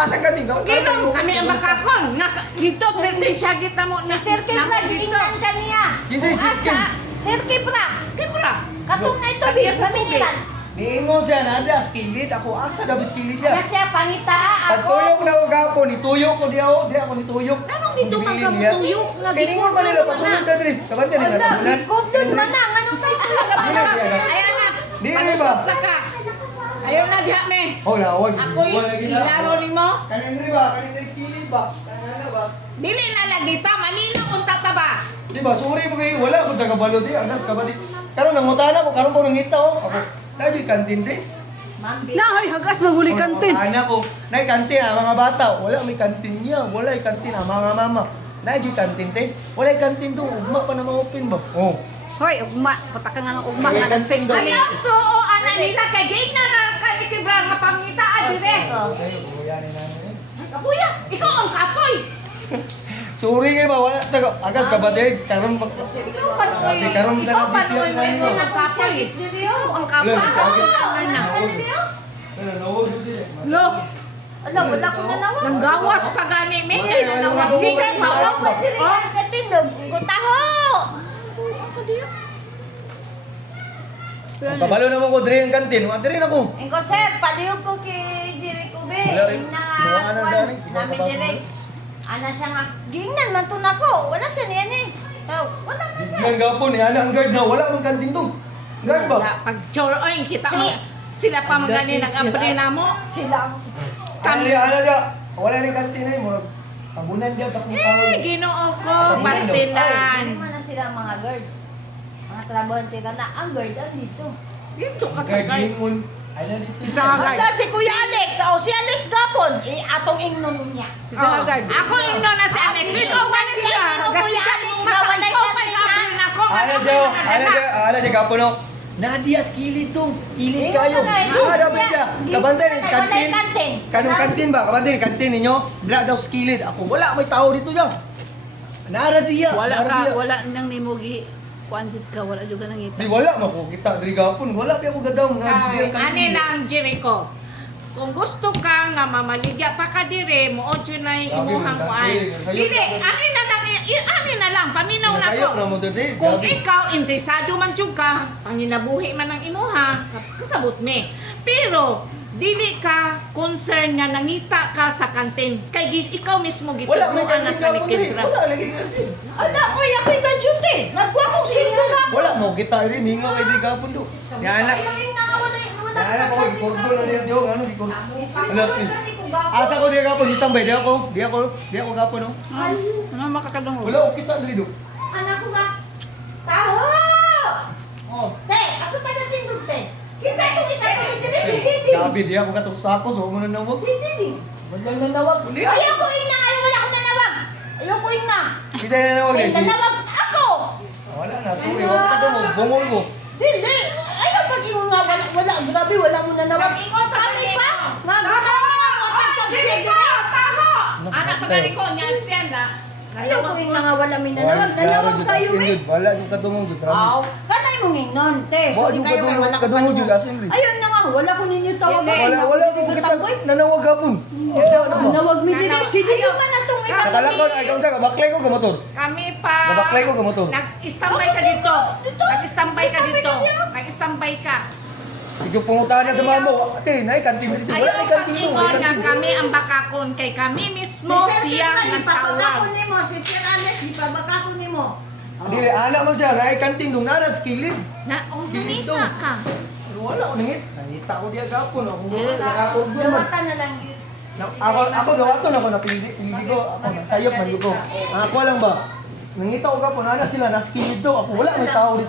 asa ka din. Ginong kami ang bakakon. Dito, birthday siya kita mo. Si Sir Kipra, giingnan ka niya. Kisay, Asa? Sir Kipra. Kipra. Katong na ito, bis, maminilan. Niingon siya na ada skillit. Ako asa na skillit niya. Kasi pangita, ako. Pagtuyok na ako gapon, ituyok ko di ako nituyok. Anong dito Ang man bilin ka niya. tuyok nga Kiningon pa nila, pasunod na Dres. Kabante nila Wala, tabunan. ikundod man na. Anong may Ayaw na. Di, di Palusot ba? na ka. Ayaw na diha me. Oh, lawag. Ako ilaro ni mo. Kanin rin ba? Kanin rin skillit ba? Kanin na ba? Dili na lagita. Malino kung tataba. Di ba, sorry mo kayo, wala ko tagabalo di, anas ka ba di? Karon nangutana ko, karon ko nangita oh. Ako, najoy kantin di. Nahay, hagas mahuli kantin. Anak ko, nay kantin ang mga bata, wala may kantin niya, wala may kantin ang mga mama. Najoy kantin te, wala kantin do, ugma pa na ma-open ba? Oh. Hoy, ugma. Pataka nga ng ugma Wala nga ng kantin fix daw. ali. Ano to? O ana nila kay gate na nakikibra nga pangitaan dire. Kayo, buyanin na niya. Kuya, ikaw ang kapoy. Sorry kayo ba, wala taga, agas ka ba di? Karon pa. Ikaw panoy. Ate, karon na Ikaw na panoy video mo na ang kapoy. Ikaw ang kapoy. Wala, sabi. Ano? Ano, nawag mo sila. Lo, Ano, wala ko na nawa. nanggawas pa gani me. Wala, wala, wala. Di ka makapag dili ka katindog. Gutaho. Kabalo naman ko diri ang kantin, wa diri na ko. Engko sir, palihog ko kay Jericho be. Wala rin. Na Buwan na kwan, dali. namin dire. Ana siya nga gingnan man to nako. Wala siya niyan eh. Oh, wala na siya. Islang gapon, ana ang guard na, wala mang kantin to. Guard ba? Pag choroy kita mo. Sila pa mga ni nag-ampre na mo. Sila ang Ano dia? Wala ning kantin ay murag tabunan dia tapos tao. Ginoo ko, Ay, bastilan. Hindi man na sila mga guard. Mga trabahante na ang guard ang dito. Dito ka sa Guard guard. lingon. Ay na dito. Sa guard. Ata si Kuya Alex, o si Alex Gapon, atong ingnon niya. Isa nga guard. Ako yung na si Alex. Ikaw ba na siya? Hindi mo Kuya Alex na walay Ikaw pa kantin, yung ha? na ako. Ana jo gapon no. Nadia skilid to. Kilid Ayun kayo. na nga, yun. Ah, dapat siya. Kabantay ni Walay kantin. kantin. Kanong kantin ba? Kabantay ni kantin ninyo. Dra daw skilid. Ako wala may tao dito ya. Nara diya. Wala nara ka, diya. wala nang nimugi. Kuanjit ka, wala juga nang Di ngita. wala makukita diri gapon. Wala pa ako gadaw mga Ay, kantin. ani na ang Jericho. Kung gusto ka nga mamaligya pa ka dire, muodyo na yung Sabi imuhang mo, kuan. sabi, Dili, sabi. ani na lang, paminaw na Nakayok na ko. mo today. Kung ikaw interesado man jud ka, panginabuhi man ang imuha, kasabot me. Pero dili ka concern nga nangita ka sa kantin. Kay ikaw mismo Wala may gitubuan kantin na gapon diri. kanikidra. Wala lagi kantin. Ala, oy, ako'y kadyute. Nagwa kong sindo Gapon. Wala mo kita rin mingo kay diri gapon do. Ya anak. Ay, nakawalay. Ya anak ko gikordo na diya diyo ano gikordo. Asa ko diya gapon gitambay di ako gapon no. Ano makakadungog? Wala ko kita diri do. Anak ko ba? Taho! Oh. Te, asa taga tindog, te? Kita ko dito, si Didi. Sabi di ako katok sakos o mo na nawag. Si Didi. Wala na nawag. Hindi. Ayoko ina, ayaw wala akong nanawag. Ayoko ina. Kita na nawag May di. nanawag ako. Wala na sorry. Wala ka mo bungol mo. Hindi. Ayaw pag ingon nga, wala, grabe, wala mo nanawag. Pag-ingon pa Kami gani pa? ko. Nga, grabe mga kontak ko din. Taho! Anak pa gani ko niya siya na. Ayaw ko ina nga, wala may nanawag. Nanawag kayo, eh. Wala yung katungong jud. Aw, kanay mo nginon, te. Wa Sorry yung kayo kay wala ko kadungog jud panunod. asin. Ayun na nga, wala ko ninyo tawag. Hindi. Wala ko kita nanawag gapon. Nanawag mi din. Si Didi man natong ikaw. Nakalakon ay kaunsa ka baklay ko ka motor. Kami pa. Gabaklay ko ka motor. Nag-standby ka dito. Nag-standby ka dito. Nag-standby ka. Sige pangutahan na sa mamo. Ate, nay kantin dito. Wala Ayaw nay kantin dito. pag-ingon nga kami ang bakakon kay kami mismo siya nagtawag. ipabagakon nimo, si Sir Alex, ipabagakon nimo. Dili anak mo siya, nay kantin dong nara skilid. Na, ang Dito. humita ka. Pero wala ko nangit. Nangita ko diya gapon. Ako nakakog man. Dawatan na lang yun. Ako dawaton ako napindi ko. Ako sayop man ko. Ako lang ba? Nangita ko gapon ana sila na skilid to. Ako wala may tao dito.